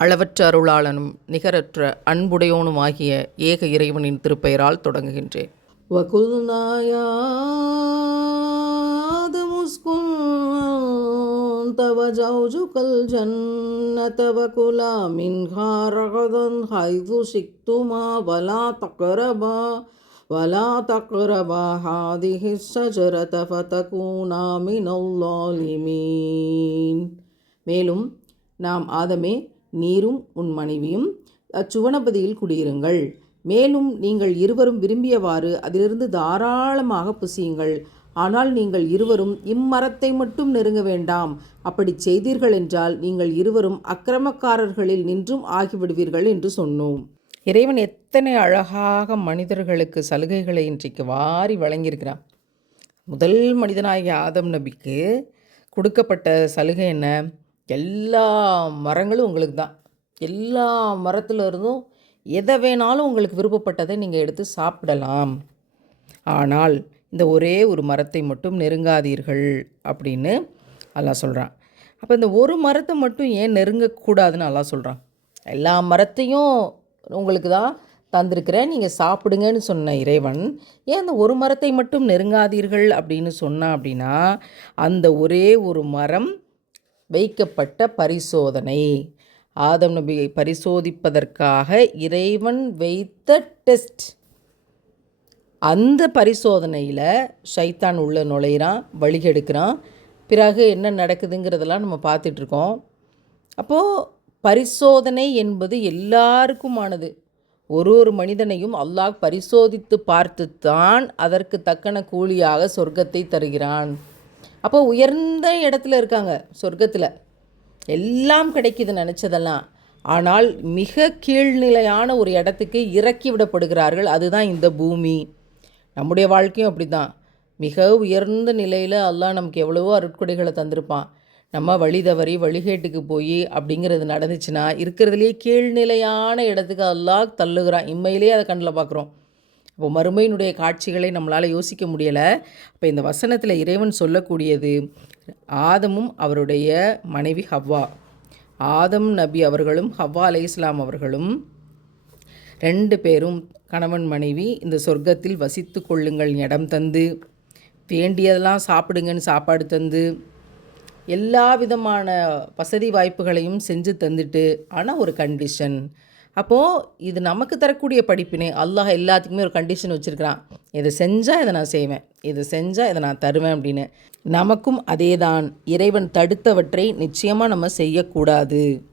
அளவற்ற அருளாளனும் நிகரற்ற அன்புடையோனுமாகிய ஏக இறைவனின் திருப்பெயரால் தொடங்குகின்றேன் وقلنا يا آدم اسكن أنت وزوجك الجنة وكلا منها رغدا حيث شئتما ولا تقربا ولا تقربا هذه الشجرة فتكونا من الظالمين மேலும் நாம் ஆதமே நீரும் உன் மனைவியும் அச்சுவனபதியில் குடியிருங்கள். மேலும் நீங்கள் இருவரும் விரும்பியவாறு அதிலிருந்து தாராளமாக புசியுங்கள். ஆனால் நீங்கள் இருவரும் இம்மரத்தை மட்டும் நெருங்க வேண்டாம். அப்படி செய்தீர்கள் என்றால் நீங்கள் இருவரும் அக்கிரமக்காரர்களில் நின்றும் ஆகிவிடுவீர்கள் என்று சொன்னோம். இறைவன் எத்தனை அழகாக மனிதர்களுக்கு சலுகைகளை இன்றைக்கு வாரி வழங்கியிருக்கிறான். முதல் மனிதனாகிய ஆதம் நபிக்கு கொடுக்கப்பட்ட சலுகை என்ன? எல்லா மரங்களும் உங்களுக்கு தான். எல்லா மரத்தில் இருந்தும் எதை வேணாலும் உங்களுக்கு விருப்பப்பட்டதை நீங்கள் எடுத்து சாப்பிடலாம். ஆனால் இந்த ஒரே ஒரு மரத்தை மட்டும் நெருங்காதீர்கள் அப்படின்னு அல்லாஹ் சொல்கிறான் அப்போ இந்த ஒரு மரத்தை மட்டும் ஏன் நெருங்கக்கூடாதுன்னு அல்லாஹ் சொல்கிறான் எல்லா மரத்தையும் உங்களுக்கு தான் தந்திருக்கிறேன் நீங்கள் சாப்பிடுங்கன்னு சொன்ன இறைவன் ஏன் அந்த ஒரு மரத்தை மட்டும் நெருங்காதீர்கள் அப்படின்னு சொன்னான் அப்படின்னா அந்த ஒரே ஒரு மரம் வைக்கப்பட்ட பரிசோதனை. ஆதம் நபியை பரிசோதிப்பதற்காக இறைவன் வைத்த டெஸ்ட். அந்த பரிசோதனையில் ஷைத்தான் உள்ள நுழையிறான் வழிகெடுக்கிறான் பிறகு என்ன நடக்குதுங்கிறதெல்லாம் நம்ம பார்த்துட்ருக்கோம். அப்போது பரிசோதனை என்பது எல்லாருக்குமானது. ஒரு ஒரு மனிதனையும் அல்லாஹ் பரிசோதித்து பார்த்துத்தான் அதற்கு தக்கன கூலியாக சொர்க்கத்தை தருகிறான். அப்போ உயர்ந்த இடத்துல இருக்காங்க சொர்க்கத்தில். எல்லாம் கிடைக்குது நினச்சதெல்லாம். ஆனால் மிக கீழ்நிலையான ஒரு இடத்துக்கு இறக்கி விடப்படுகிறார்கள். அதுதான் இந்த பூமி. நம்முடைய வாழ்க்கையும் அப்படி தான் மிக உயர்ந்த நிலையில் அல்லாஹ் நமக்கு எவ்வளவோ அருட்கொடைகளை தந்திருப்பான். நம்ம வழி தவறி வழிகேட்டுக்கு போய் அப்படிங்கிறது நடந்துச்சுன்னா இருக்கிறதுலே கீழ்நிலையான இடத்துக்கு அல்லாஹ் தள்ளுகிறான். இம்மையிலே அதை கண்ணில் பார்க்குறோம் இப்போ மறுமையினுடைய காட்சிகளை நம்மளால் யோசிக்க முடியலை. இப்போ இந்த வசனத்தில் இறைவன் சொல்லக்கூடியது ஆதமும் அவருடைய மனைவி ஹவ்வா. ஆதம் நபி அவர்களும் ஹவ்வா அலை இஸ்லாம் அவர்களும் ரெண்டு பேரும் கணவன் மனைவி இந்த சொர்க்கத்தில் வசித்து கொள்ளுங்கள் இடம் தந்து வேண்டியதெல்லாம் சாப்பிடுங்கன்னு சாப்பாடு தந்து எல்லா விதமான வசதி வாய்ப்புகளையும் செஞ்சு தந்துட்டு ஆனால் ஒரு கண்டிஷன் அப்போது இது நமக்கு தரக்கூடிய படிப்பினை அல்லாஹ் எல்லாத்துக்குமே ஒரு கண்டிஷன் வச்சுருக்கிறான். இதை செஞ்சால் இதை நான் செய்வேன். இதை செஞ்சால் இதை நான் தருவேன் அப்படின்னு. நமக்கும் அதே தான் இறைவன் தடுத்தவற்றை நிச்சயமாக நம்ம செய்யக்கூடாது.